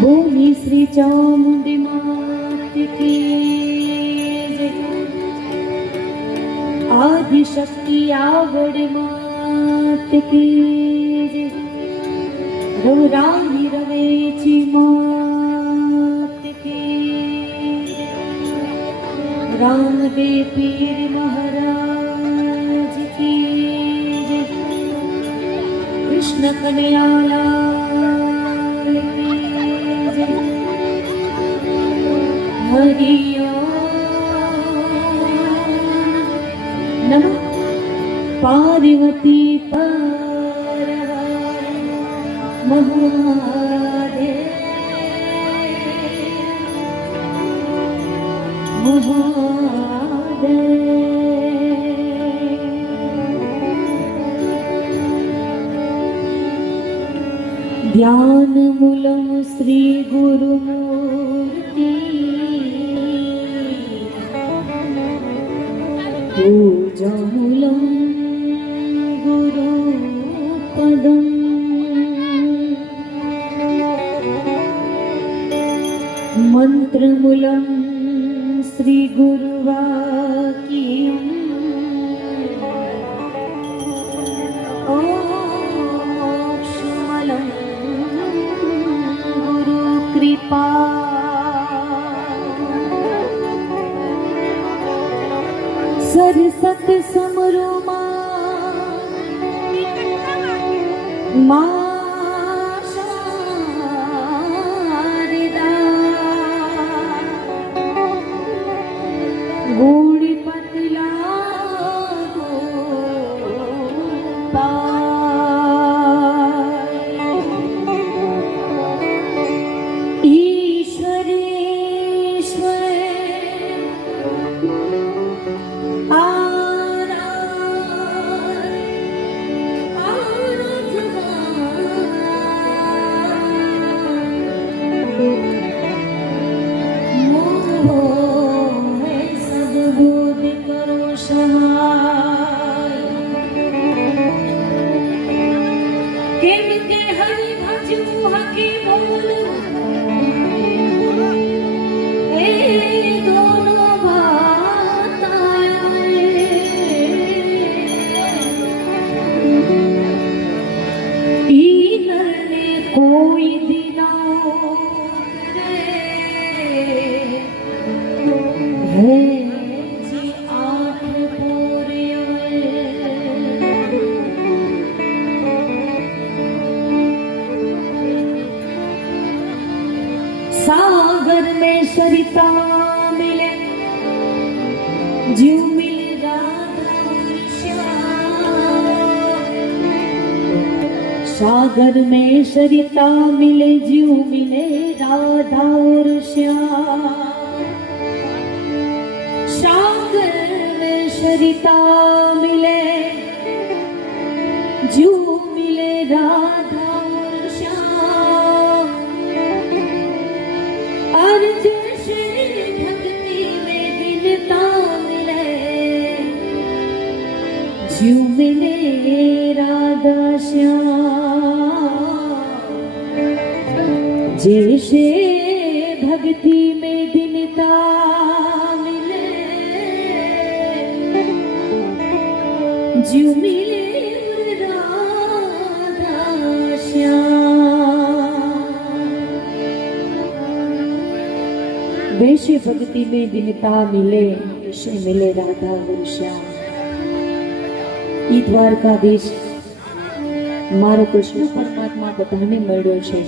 बोली श्री चामुंडी मात की जय। आदि शक्ति आवड़ मात की जय। रवरानी रवेची मात की जय। रामदेव पीर महाराज की जय। कृष्ण कन्हैया हरिओम नमो पार्वती परवार महादेव ध्यान मूलम श्री गुरुमूर्ति पूजामूलं गुरुपदम् मंत्रमूलं श्री गुरुवाक्यम् ओक्षमलं गुरुकृपा सरसत समरो मां शारदा गोड़ी पतला कोई दिना है जी आठ पूरे सागर में सरिता मिले जीव मिले राधा सागर में सरिता मिले जीव मिले राधा और श्याम सागर में सरिता मिले जीव मिले राधा और श्याम और जैसे भक्ति में दिलता मिले जीव मिले राधा श्याम जैसे भक्ति में दिनता मिले जीव मिले राधा श्याम वैसे भक्ति में दिनता मिले वैसे मिले राधा और श्याम। ई द्वारकाधीश मारो कृष्ण परमात्मा बधाने मळ्यो छे।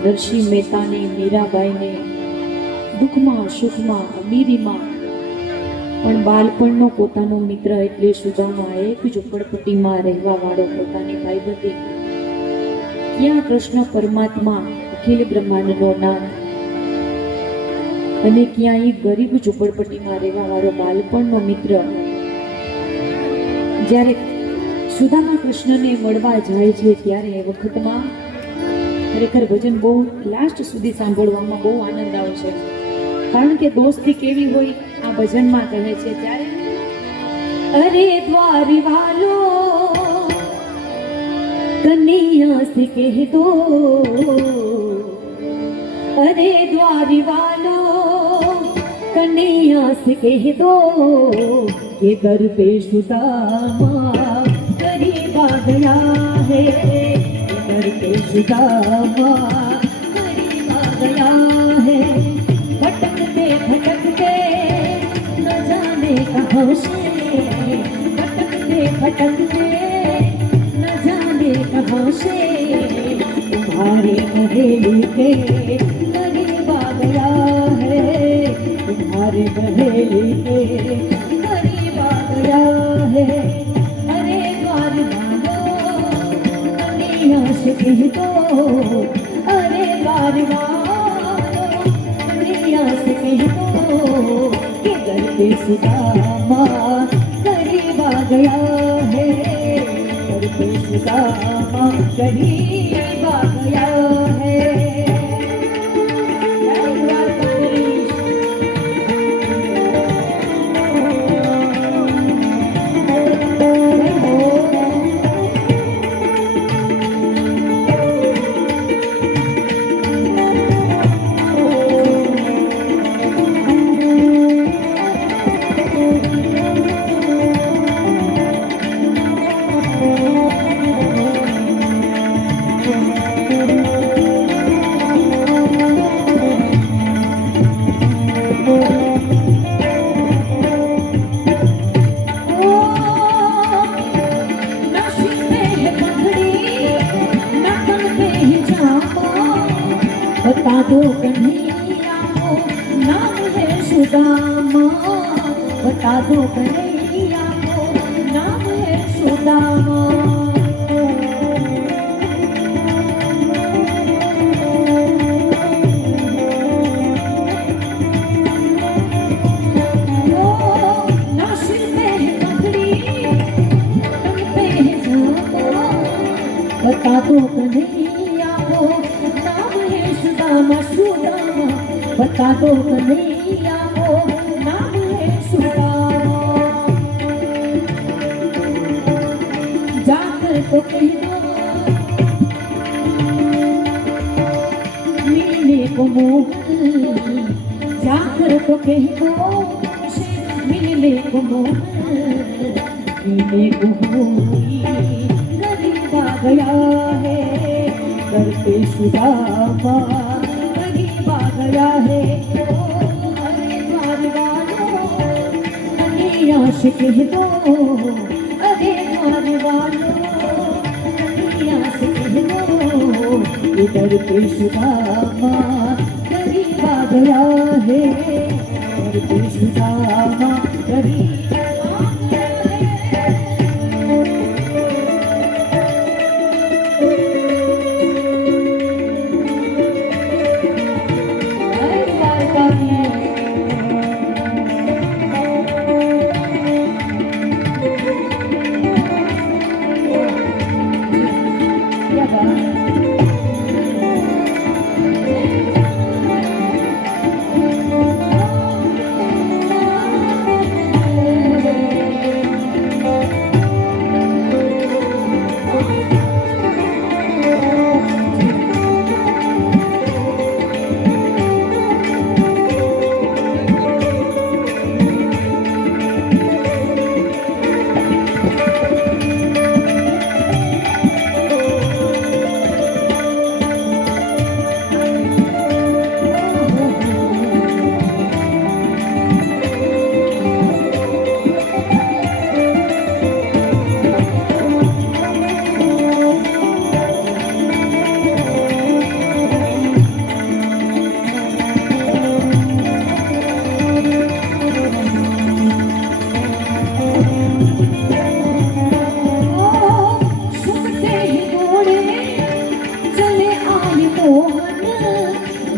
नरसिंह मेहताने मीराबाईने दुखમાં સુખમાં અમીરીમાં પણ બાળપણનો પોતાનો મિત્ર એટલે સુદામા એક ઝૂંપડપટ્ટીમાં રહેવા વાળો પોતાની ભાઈબંધી ક્યાં કૃષ્ણ પરમાત્મા અખિલ બ્રહ્માંડનો નાથ અને ક્યાં એ ગરીબ ઝૂંપડપટ્ટીમાં રહેવા વાળો બાળપણનો મિત્ર જ્યારે સુદામા કૃષ્ણને મળવા જાય છે ત્યારે એ વખતમાં ખરેખર ભજન બહુ લાસ્ટ સુધી સાંભળવામાં બહુ આનંદ આવે છે કારણ કે દોસ્તી કેવી હોય આ ભજનમાં કહે છે ત્યારે અરે દ્વારી વાલો कन्हैया से कह दो अरे द्वारी वालों कन्हैया से कह दो कि दर पे सुदामा गरीब आ गया है दर पे सुदामा गरीब आ गया है भटकते भटकते न जाने कहाँ से भटकते भटकते कहाँ से तुम्हारे बहेली के करीब आ गया है तुम्हारे बहेली के करीब आ गया है अरे द्वार वालों कन्हैया से कह दो अरे द्वार वालों कन्हैया से कह दो कि घर पे सुदामा करीब आ गया है सुदामा करीब आ गया है बता दो कन्हैया को नाम है सुदामा बता दो कन्हैया को नाम है सुदामा बता दो कन्हैया को नाम है सुदामा सुदामा बता दो कन्हैया को नाम है सुदामा जाकर तो कह दो मिलने को मोहन जाकर तो कह दो मिलने को मोहन मिलने को आ गया है घर पे सुदामा करीब आ गया है अरे द्वार वालों कन्हैया से कह दो अरे द्वार वालों कन्हैया से कह दो घर पे सुदामा करीब आ गया है घर पे सुदामा करीब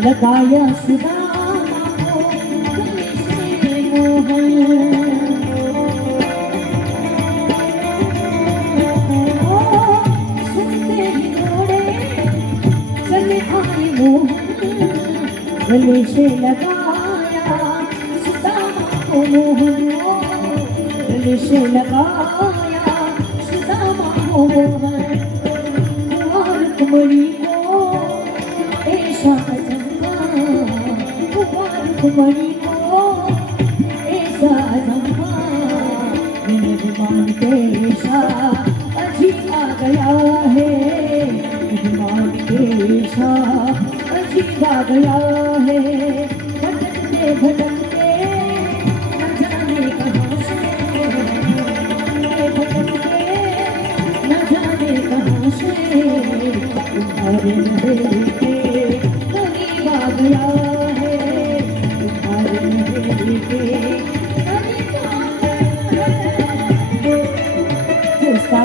लगाया सुदामा को गले से मोहन सुनते ही दौड़े चले आए मोहन गले से लगाया सुदामा को मोहनो गले से लगाया सुदामा को मोहन कुंवर कुंवरी को ऐसा जमा कुंवर कुंवरी को ऐसा जमा मेहमान देशा अजीब आ गया है मेहमान देशा अजीब आ गया है भटकते भटकते न जाने कहाँ से भटकते न जाने कहाँ से तुम्हारे नजर के करीब आ गया है तुम्हारे नजर के करीब आ गया है दोस्ता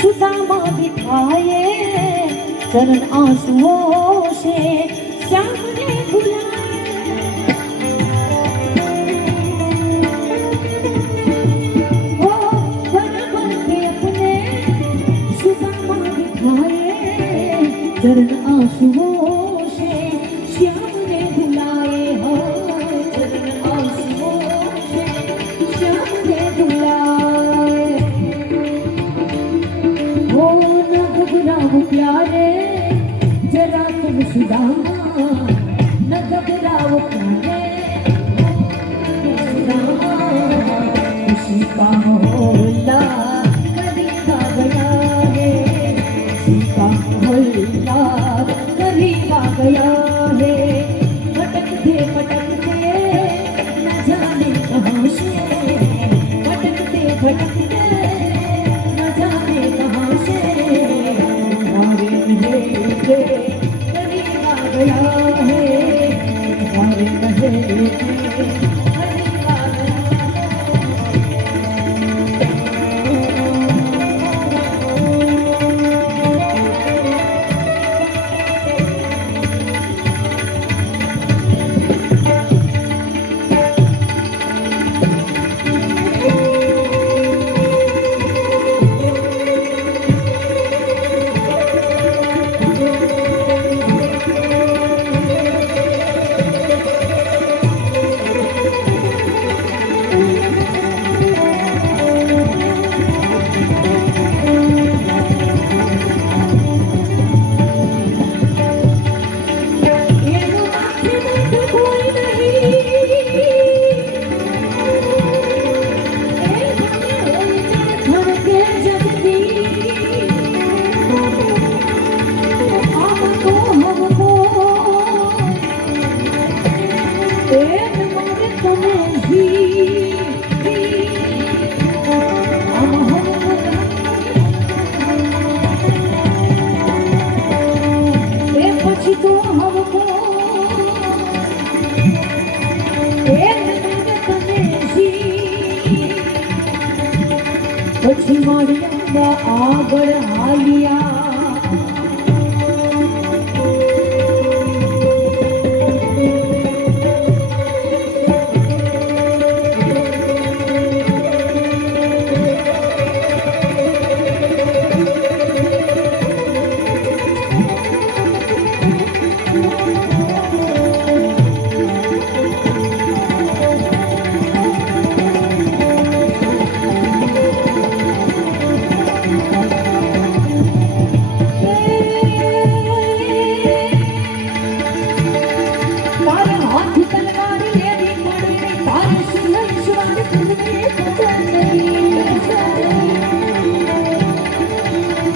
सुदामा दिखाए चरण आंसुओं से सामने बुलाए ओ बराबर पे अपने सुदामा दिखाए चरण आंसुओं से श्याम ने बुलाए हो चरण आंसुओं से श्याम ने बुलाए हो न घबराओ प्यारे जरा तुम सुदामा न घबराओ प्यारे सुदामा खुशी का मोहल्ला करीब आ गया है खुशी का मोहल्ला करीब आ गया है भटकते भटकते न जाने कहाँ से भटकते भटकते न जाने कहाँ से तुम्हारे नजर के करीब आ गया है तुम्हारे नजर के करीब आ गया પછી મારી આગળ હાલ્યા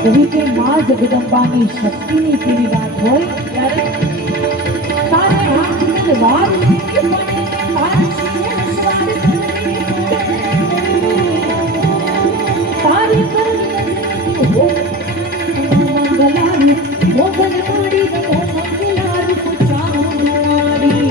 એવી કે માં જગદંબાની શક્તિની કેવી વાત હોય ત્યારે તારે હાથની વાત તારી મંગલારી મોગલ મારી મંગલારી ચાંદમારી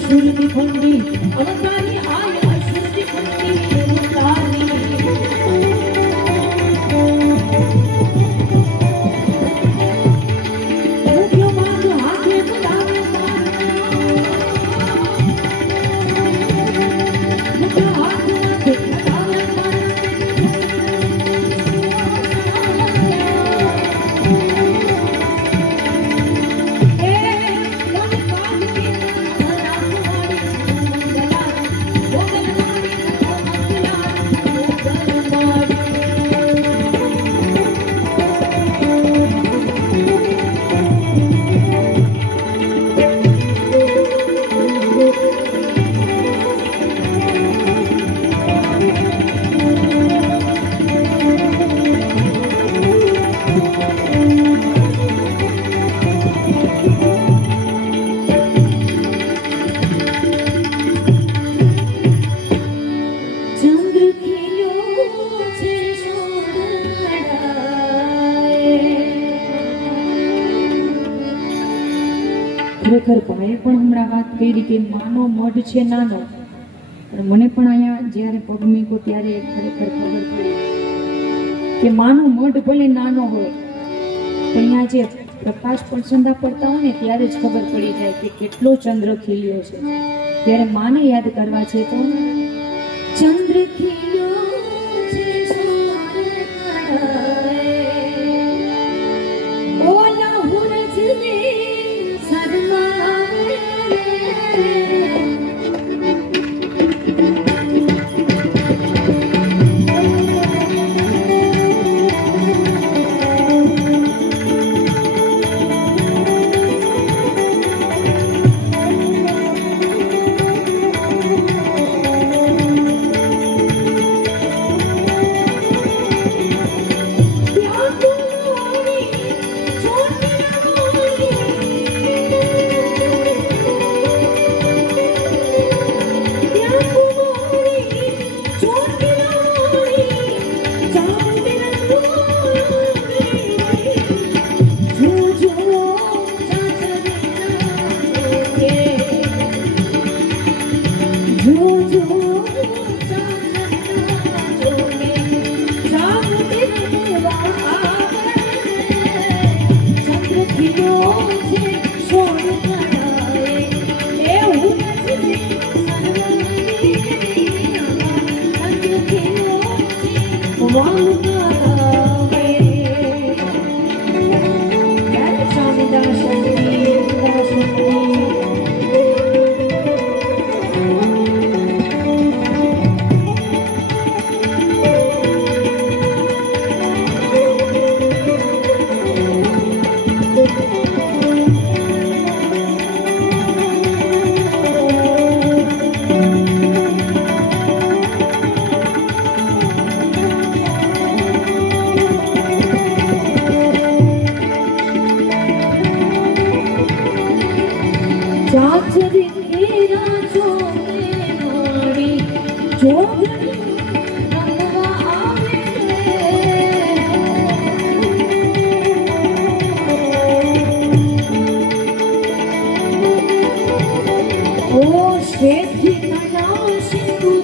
સુરતી ફંડી અવતારી આયા સુરતી ફંડી અવતારી મુખ્ય માનો હાથે બતાવે મુખ્ય હાથ માથે બતાવે ખરેખર ભાઈએ પણ હમણાં વાત કરી કે માનો મઢ છે નાનો, મને પણ અહીંયા જ્યારે પગ મૂક્યો ત્યારે ખરેખર ખબર પડી કે માનો મઢ ભલે નાનો હોય પણ અહીંયા જે પ્રકાશ પડસંદા પડતા હોય ને ત્યારે જ ખબર પડી જાય કે કેટલો ચંદ્ર ખીલ્યો છે. ત્યારે માને યાદ કરવા છે તો ચંદ્ર ખીલ્યો છે ઓલા હુરજને સરમાવે ચાચરી તેરા ચોને મારી જોગણી Thank you.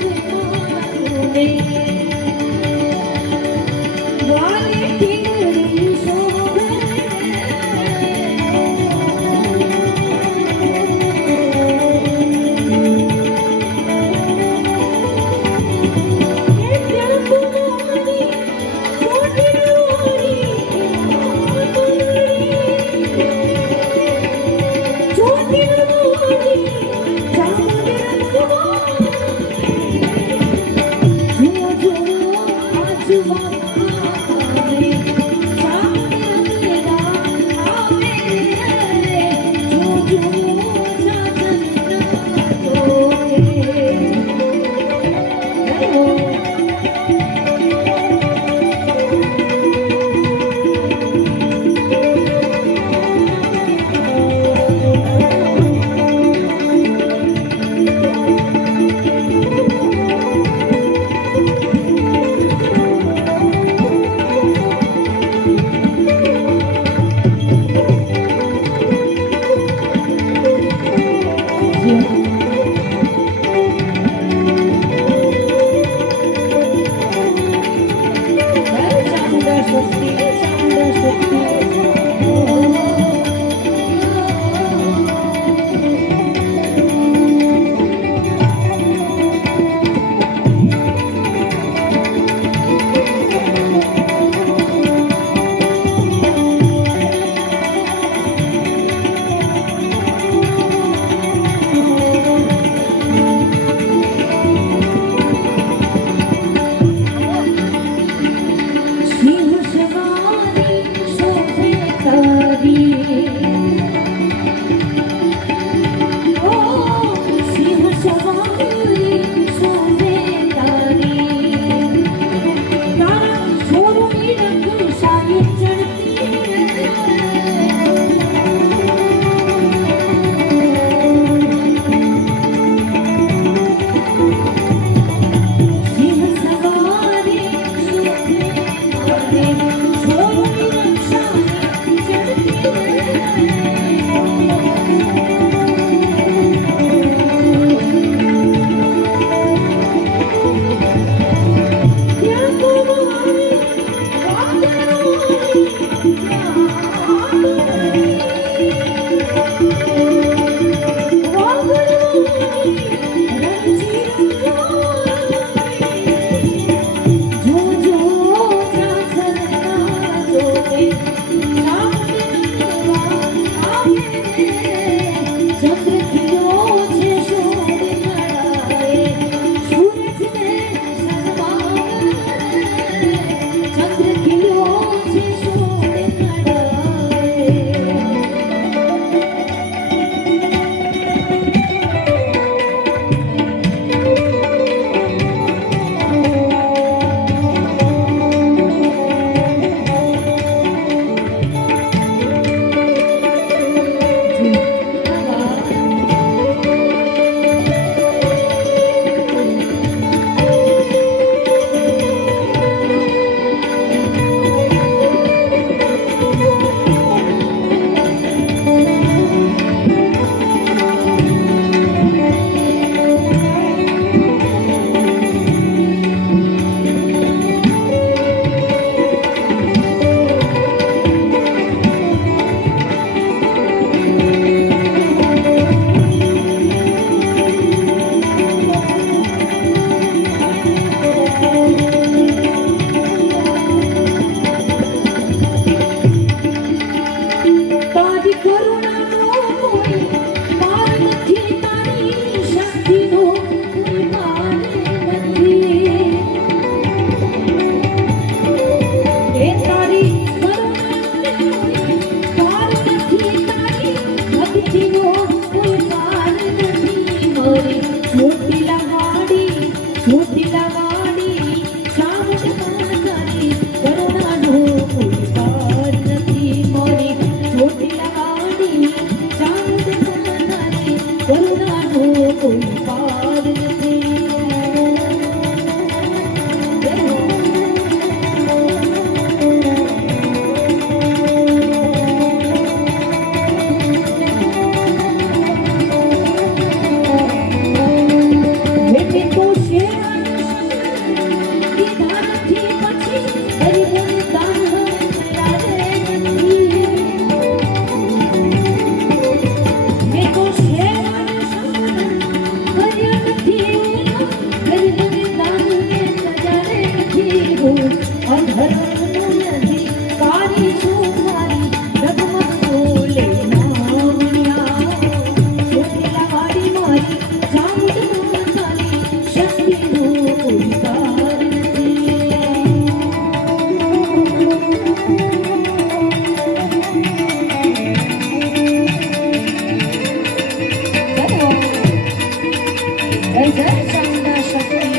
જય ચામુંડા શક્તિ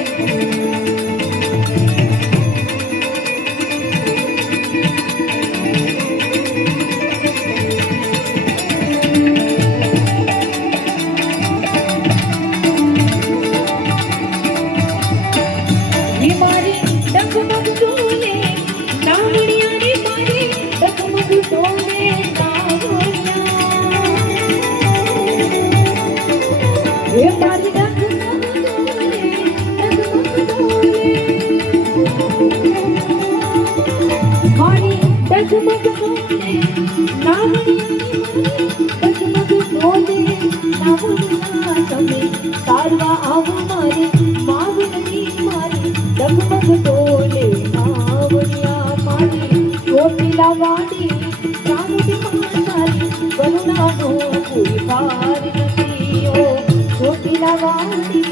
તારવા આવું મારે માવડી મારી ડગમગ ડોલે માવડિયા મારી ચોટીલા વાડી ચામુંડી મારી કરુણાનો કોઈ પાર નથી ઓ ચોટીલા વાડી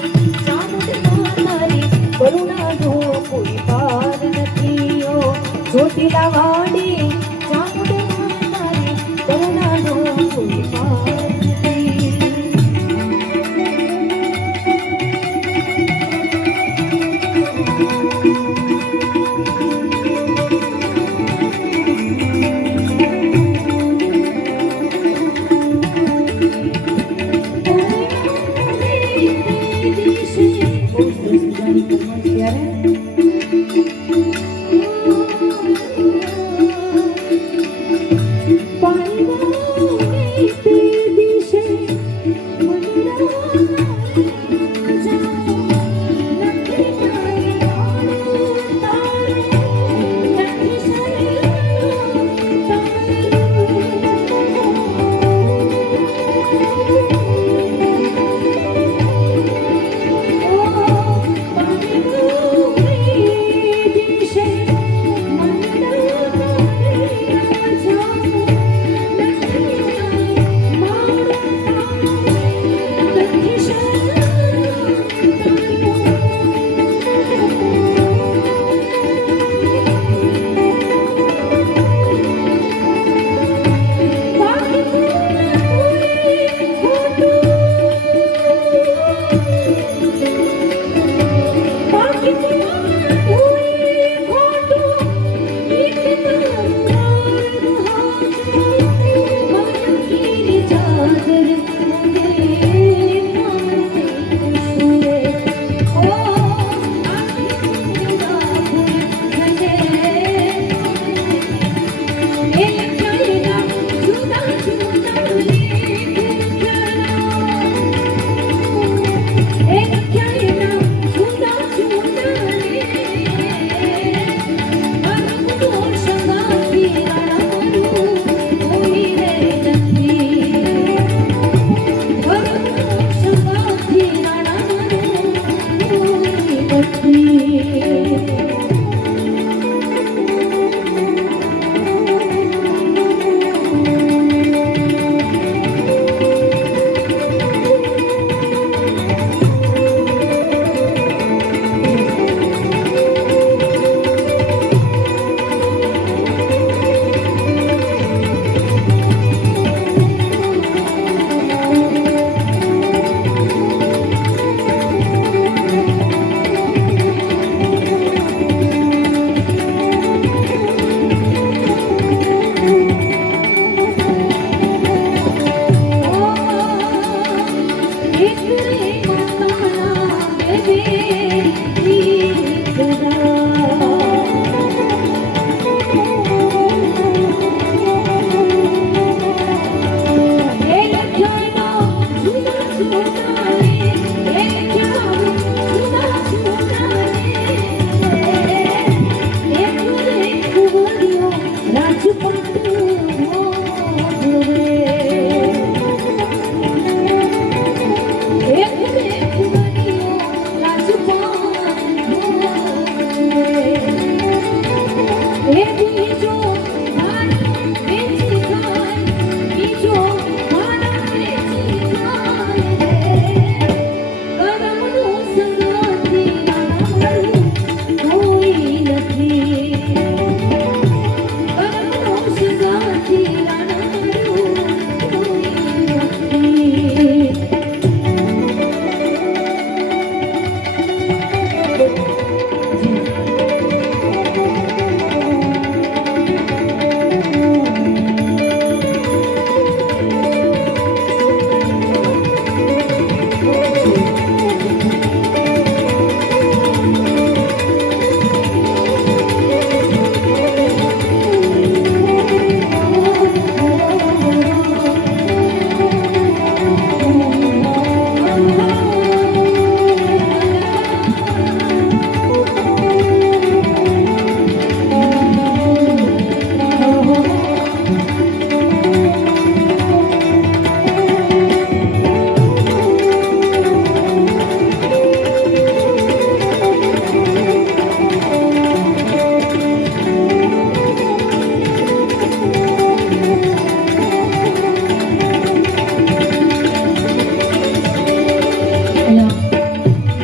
ચામુંડી મારી કરુણાનો કોઈ પાર નથી ઓ ચોટીલા વાડી ચામુંડી મારી કરુણાનો કોઈ પાર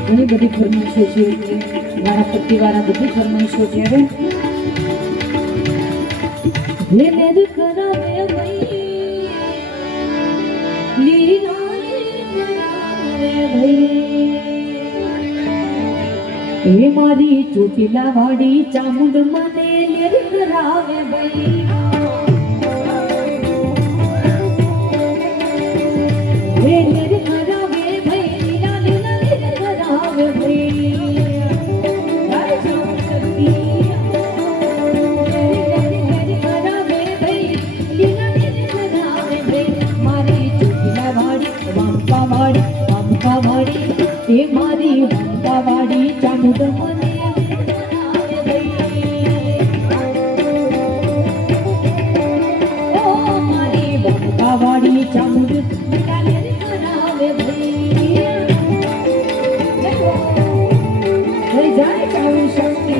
ઘણી બધી ફરમાઈશો છે મારા પતિવાળા બધી ફરમાઈશો છે હવે મેર કરાવે ભાઈ લીલા કરાવે ભાઈ એ મારી ચોટીલા વાડી ચામુંડ મને લેર કરાવે ભાઈ લેર કરાવે ભાઈ લીલા લીલા લેર કરાવે ભાઈ એ મારી વંકાવાડી ચામુંડ મને ઓ મારી વંકાવાડી ચામુંડ કરાવે ભાઈ જય ચાવી શક્તિ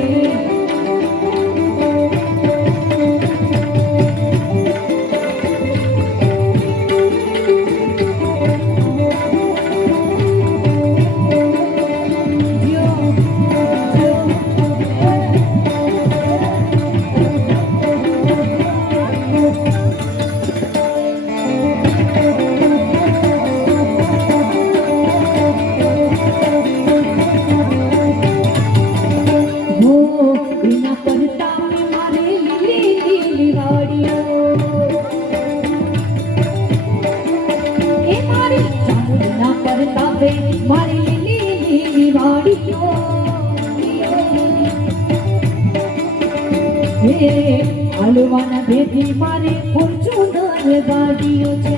મારી લીલી વાડીઓ હે હાલવાના ભેદી મારે ફોર્ચ્યુનર ગાડીઓ છે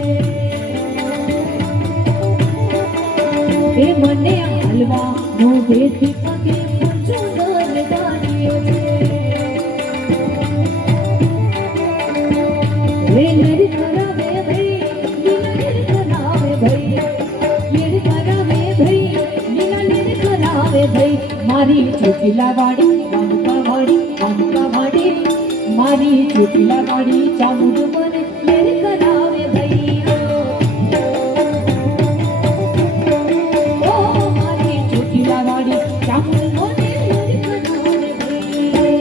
એ મને હાલવા નો ભેદી પગે ફોર્ચ્યુનર ગાડીઓ છે લે લેર કરાવે ભાઈ લેર કરાવે ભાઈ ભાઈ મારી ચોટીલા વાડી વાડી મારી ચોટીલા વાડી ચામુંડ મને લેર કરાવે ભાઈ ઓ મારી ચોટીલા વાડી ચામુંડ મને લેર કરાવે ભાઈ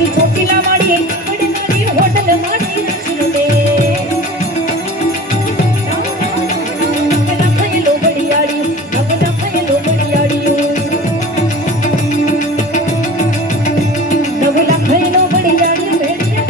મારી ચોટીલા વાળી પડનારી હોટલ મારી સુરતે લખેલો ઘડિયાળી લખેલો ઘડિયાળીઓ લખેલો ઘડિયાળી ભેટે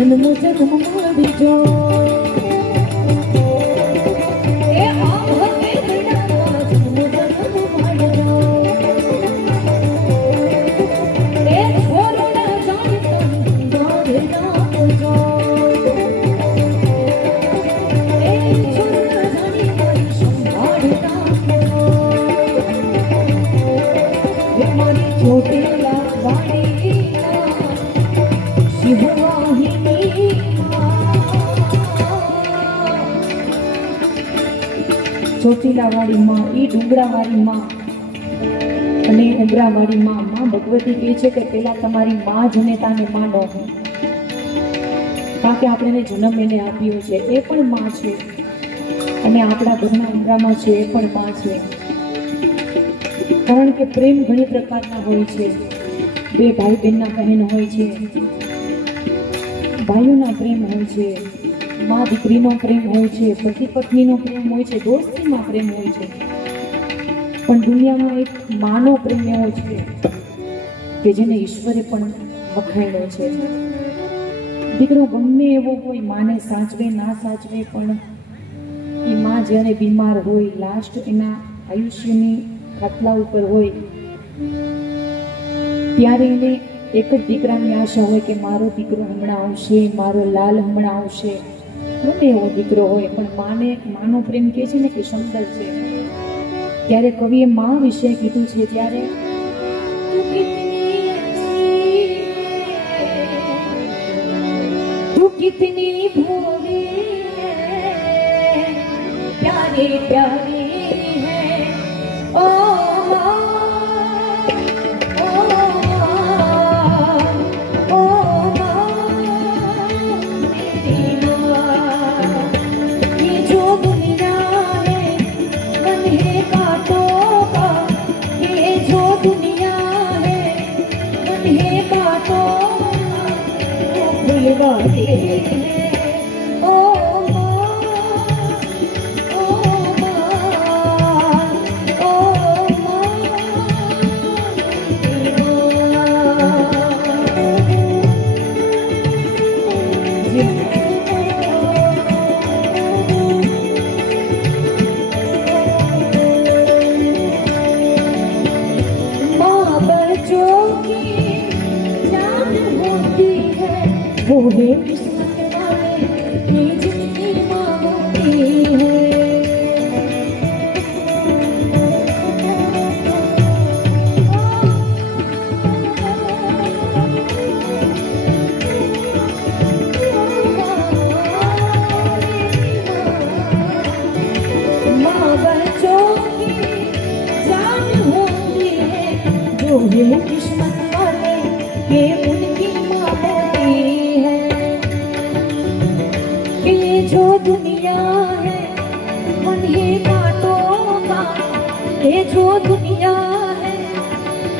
જન્મ જન્મ મળી જો એ આ ભવે ગણામાં જન્મ જન્મ મળી જો એ છોરડા જાણતા જાણે રાખજો એ છોરડા જાણી મારી સંભાળ રાખજો એ મારી ચોટીલા વાળી ચોટીલાવાળી માં ઈ ડુંગરાવાળી માં અને ઉમરાવાળી માં ભગવતી કહે છે કે પેલા તમારી માં જનેતાને માનો કારણ કે આપણે જન્મ એને આપ્યો છે એ પણ માં છે અને આપણા ઘરના ઉમરામાં છે એ પણ માં છે કારણ કે પ્રેમ ઘણી પ્રકારના હોય છે બે ભાઈ બહેનના બહેન હોય છે ભાઈઓના પ્રેમ હોય છે મા દીકરીનો પ્રેમ હોય છે પતિ પત્નીનો પ્રેમ હોય છે દોસ્તીમાં પ્રેમ હોય છે પણ દુનિયામાં એક માનો પ્રેમ એવો છે કે જેને ઈશ્વરે પણ વખાણ્યો છે દીકરો ગમે એવો હોય માને સાચવે ના સાચવે પણ એ મા જ્યારે બીમાર હોય લાસ્ટ એના આયુષ્યની ખાટલા ઉપર હોય ત્યારે એને એક જ દીકરાની આશા હોય કે મારો દીકરો હમણાં આવશે મારો લાલ હમણાં આવશે ગમે એવો દીકરો હોય પણ માનો પ્રેમ કહે છે ને કે સુંદર છે ત્યારે કવિએ મા વિશે કીધું છે ત્યારે તું કિતની ભોલી પ્યારે પ્યારે હૈ ઓ वो है किस्मत वाले ये जिंदगी माँ होती है माँ बच्चों की जान होती है जो है किस्मत वाले ये उनकी माँ होती है जो दुनिया है मन ही कांटों का ये जो दुनिया है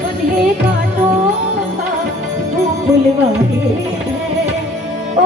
मन ही कांटों का तू भुलवाए है ओ